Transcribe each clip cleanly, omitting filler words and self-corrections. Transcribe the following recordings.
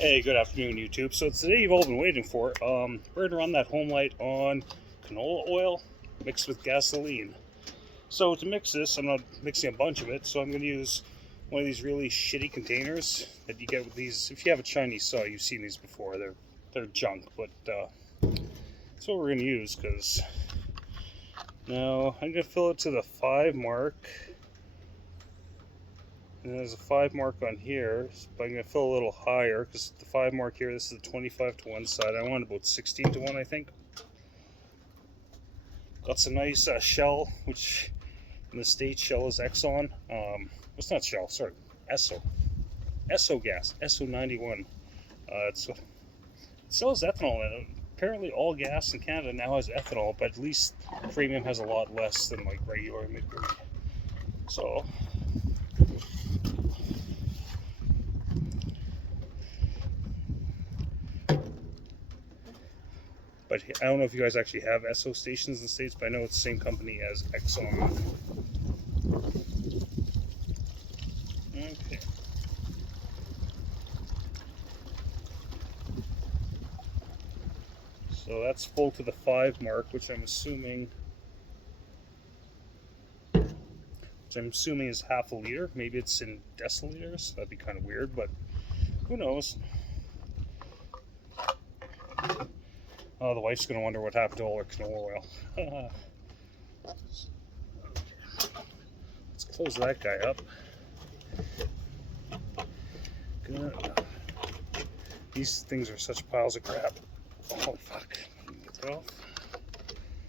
Hey, good afternoon, YouTube. So today you've all been waiting for. We're gonna run that homelite on canola oil mixed with gasoline. So to mix this, I'm not mixing a bunch of it, so I'm gonna use one of these really shitty containers that you get with these. If you have a Chinese saw, you've seen these before. They're junk, but that's what we're gonna use. Because now I'm gonna fill it to the 5 mark. And there's a 5 mark on here, but I'm going to fill a little higher because the 5 mark here, this is a 25 to one side. I want about 16 to 1, I think. Got some nice Shell, which in the States, Shell is Exxon. It's not Shell, sorry, Esso. Esso gas, Esso91. It sells ethanol in it. Apparently all gas in Canada now has ethanol, but at least premium has a lot less than like regular mid-grade. So but I don't know if you guys actually have Esso stations in the States, but I know it's the same company as Exxon. Okay. So that's full to the 5 mark, which I'm assuming is half a liter. Maybe it's in deciliters. That'd be kind of weird, but who knows? Oh, the wife's gonna wonder what happened to all her canola oil. Let's close that guy up. Good. These things are such piles of crap. Holy fuck. Get that off.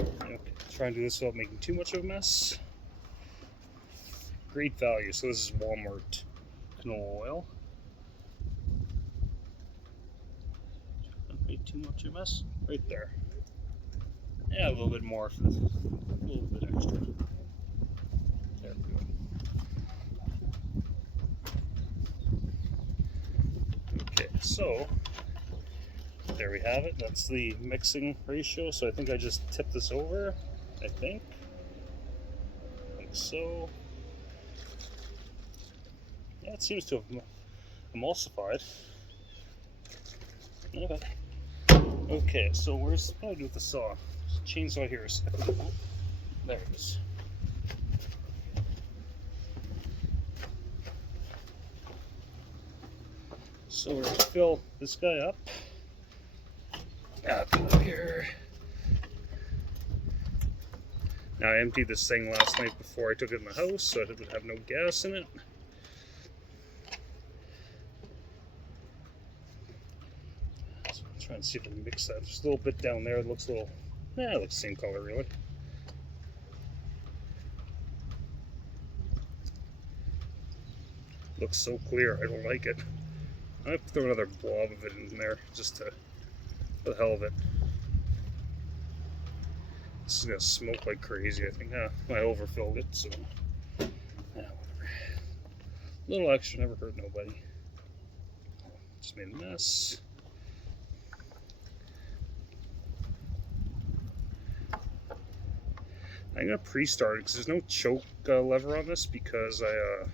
Okay. Try and do this without making too much of a mess. Great value. So this is Walmart canola oil. Don't make too much of a mess. Right there. Yeah, a little bit more for this. A little bit extra. There we go. Okay, so there we have it. That's the mixing ratio. So I think I just tipped this over. I think. Like so. Yeah, it seems to have emulsified. Okay. Okay, so what do I do with the saw? Chainsaw here. There it is. So we're going to fill this guy up. Up here. Now I emptied this thing last night before I took it in the house, so it would have no gas in it. So I'm trying to see if I can mix that. There's a little bit down there. It looks a little, it looks the same color really. Looks so clear, I don't like it. I have to throw another blob of it in there just for the hell of it. This is gonna smoke like crazy, I think. I overfilled it, so whatever. A little extra never hurt nobody. Just made a mess. I'm gonna pre-start it because there's no choke lever on this because I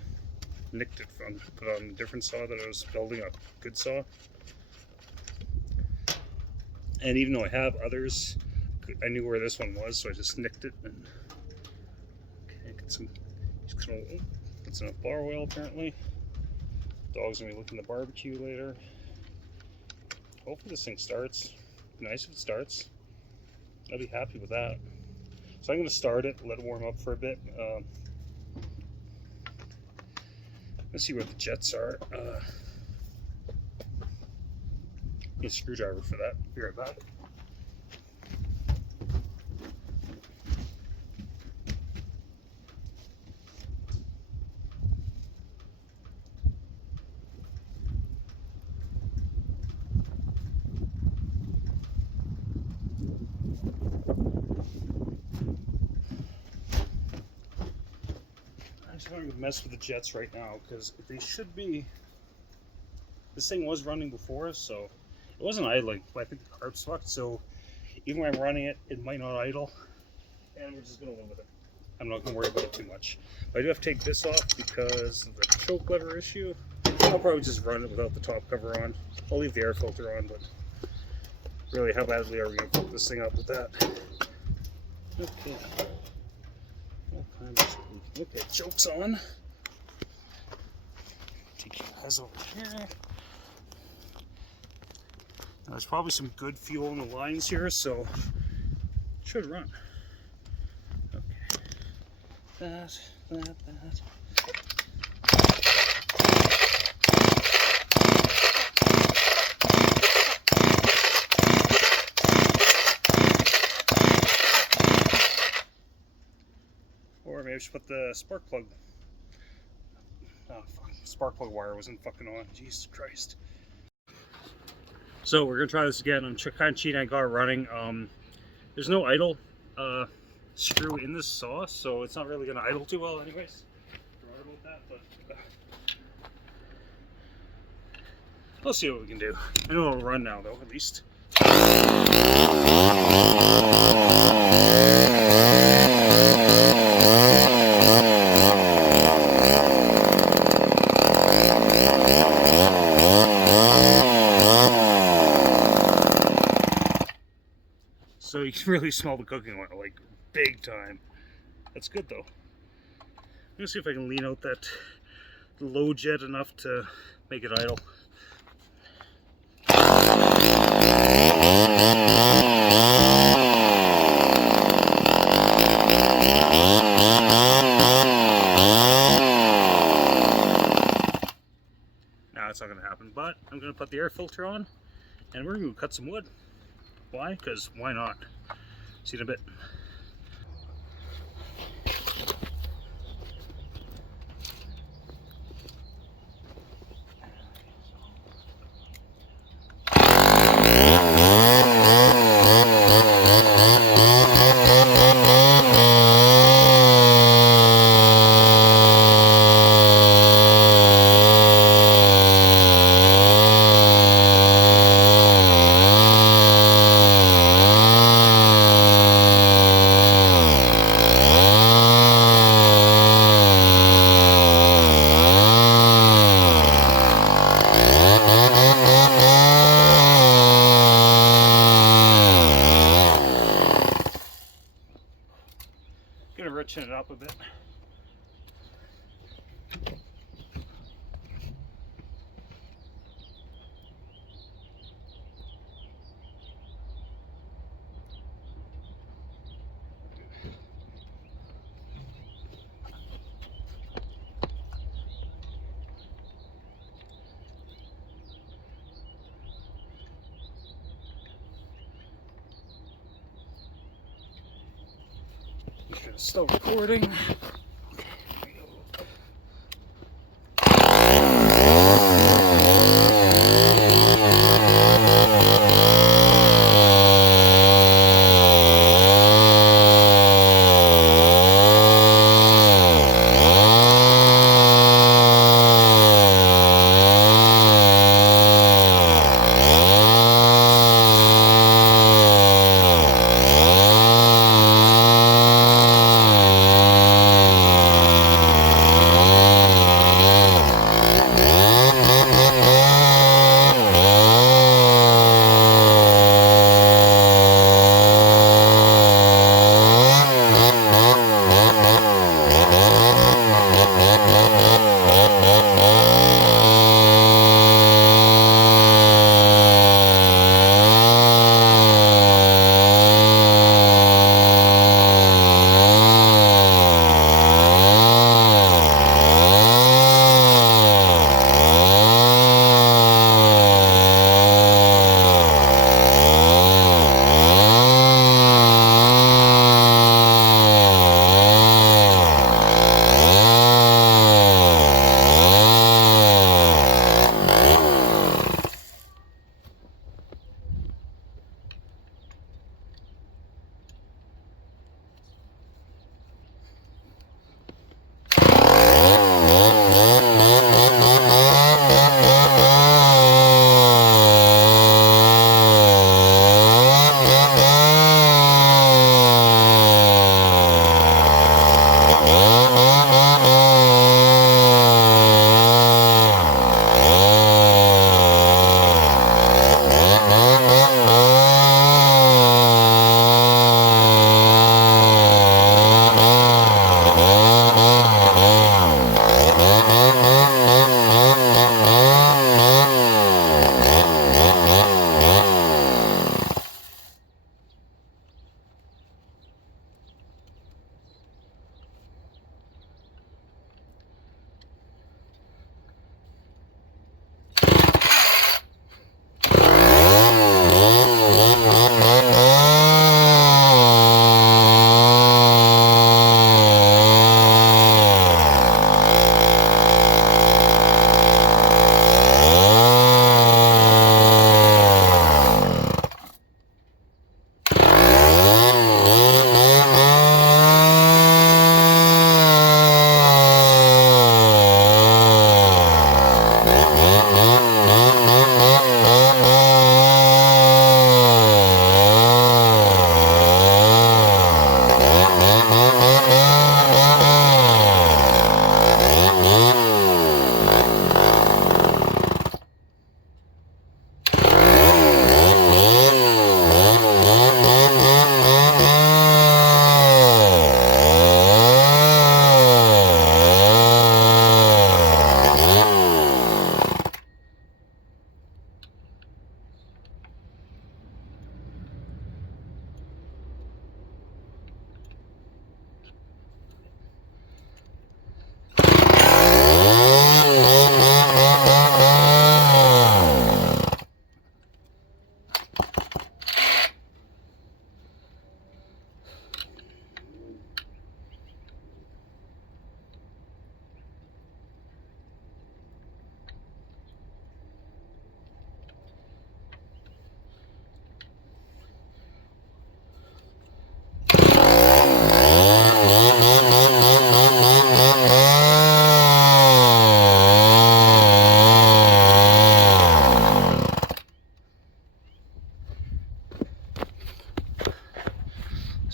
nicked it from put on a different saw that I was building, a good saw. And even though I have others, I knew where this one was, so I just nicked it. And okay, get some bar oil apparently. Dog's gonna be looking at the barbecue later. Hopefully this thing starts. It'd be nice if it starts. I'd be happy with that. So I'm gonna start it, let it warm up for a bit. Let's see where the jets are. Need a screwdriver for that. Be right back. I'm going to mess with the jets right now because they should be. This thing was running before, so it wasn't idling. I think the carb's fucked, so even when I'm running it, it might not idle. And we're just going to live with it. I'm not going to worry about it too much. But I do have to take this off because of the choke lever issue. I'll probably just run it without the top cover on. I'll leave the air filter on, but really, how badly are we going to fuck this thing up with that? Okay. Okay, joke's on. Take you guys over here. Now, there's probably some good fuel in the lines here, so it should run. Okay. That. Or maybe I should put the spark plug. Oh, fuck. Spark plug wire wasn't fucking on. Jesus Christ. So we're gonna try this again. I'm kind of cheating. I got it running. There's no idle screw in this saw, so it's not really gonna idle too well, anyways. Sorry about that, but we'll see what we can do. I know it'll run now, though, at least. So you can really smell the cooking oil, like, big time. That's good, though. I'm gonna see if I can lean out that low jet enough to make it idle. Now that's not gonna happen, but I'm gonna put the air filter on and we're gonna cut some wood. Why? Because why not? See you in a bit. Gonna richen it up a bit. Make sure it's still recording.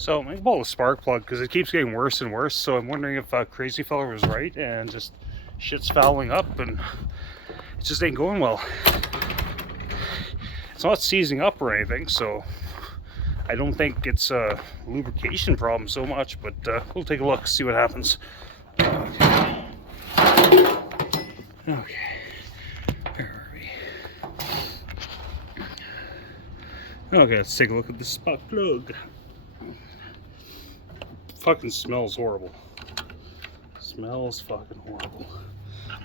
So I'm gonna pull the spark plug because it keeps getting worse and worse. So I'm wondering if Crazy Fella was right and just shit's fouling up and it just ain't going well. It's not seizing up or anything, so I don't think it's a lubrication problem so much, but we'll take a look, see what happens. Okay. Where are we? Okay, let's take a look at the spark plug. Fucking smells horrible. Smells fucking horrible.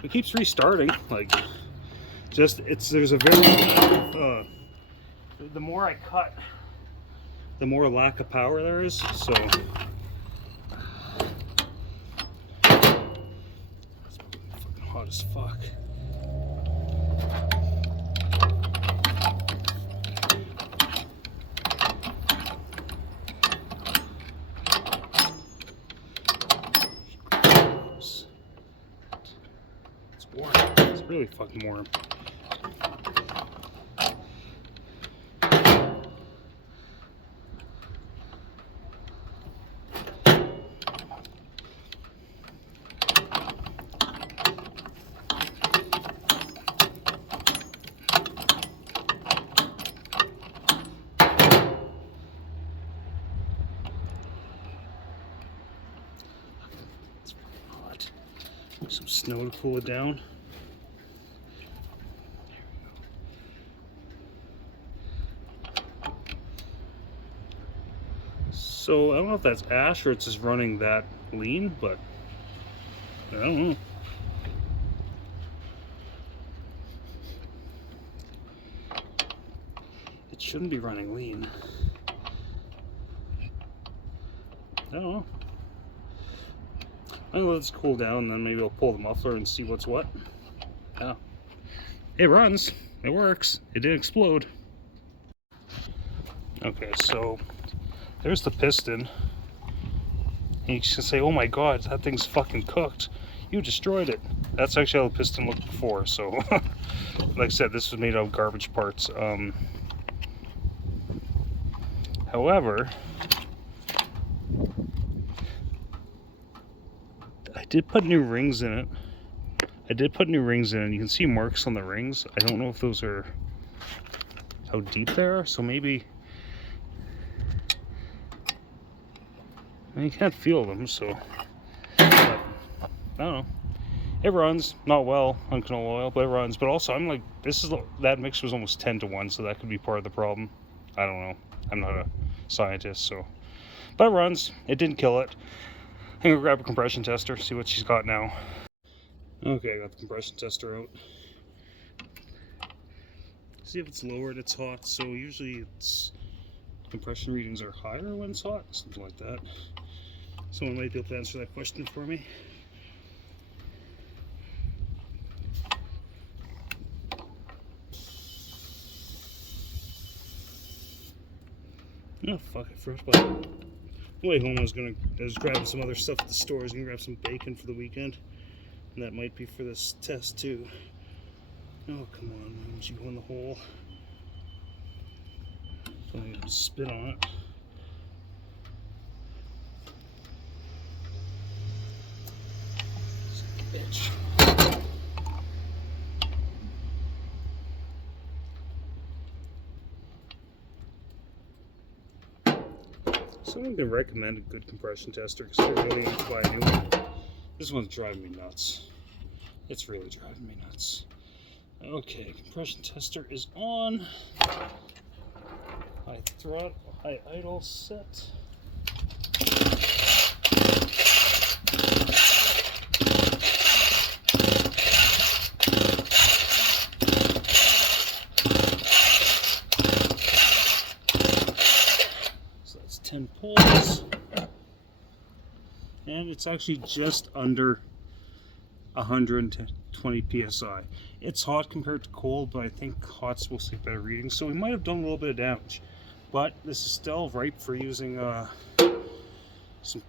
It keeps restarting, like, there's a very the more I cut, the more lack of power there is, so it's fucking hot as fuck. It's warm. It's really fucking warm. Some snow to cool it down. So I don't know if that's ash or it's just running that lean, but I don't know. It shouldn't be running lean. I don't know. I'll let this cool down, and then maybe I'll pull the muffler and see what's what. Yeah. It runs. It works. It didn't explode. Okay, so there's the piston. And you can say, oh my god, that thing's fucking cooked. You destroyed it. That's actually how the piston looked before, so like I said, this was made out of garbage parts. However, I did put new rings in it. You can see marks on the rings. I don't know if those are how deep they are, so maybe you can't feel them, so but, I don't know. It runs not well on canola oil, but it runs. But also, I'm like, that mix was almost 10-1, so that could be part of the problem. I don't know. I'm not a scientist, so but it runs. It didn't kill it. I'm gonna grab a compression tester, see what she's got now. Okay, I got the compression tester out. See if it's lowered, it's hot. So usually compression readings are higher when it's hot, something like that. Someone might be able to answer that question for me. Oh fuck, I forgot about it. On the way home I was grabbing some other stuff at the store. I was gonna grab some bacon for the weekend. And that might be for this test too. Oh come on, why don't you go in the hole? I'm gonna spit on it. Bitch. Someone can recommend a good compression tester because I really need to buy a new one. This one's driving me nuts. It's really driving me nuts. Okay, compression tester is on. High throttle, high idle set. So that's 10 pulls. And it's actually just under 120 psi. It's hot compared to cold, but I think hot's supposed to get better readings, so we might have done a little bit of damage. But this is still ripe for using some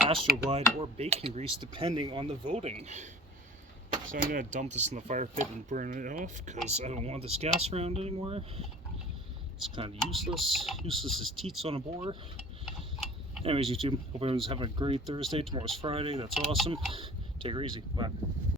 Astroglide or bacon grease, depending on the voting. So I'm gonna dump this in the fire pit and burn it off because I don't want this gas around anymore. It's kind of useless. Useless as teats on a boar. Anyways, YouTube, hope everyone's having a great Thursday. Tomorrow's Friday. That's awesome. Take her easy. Bye.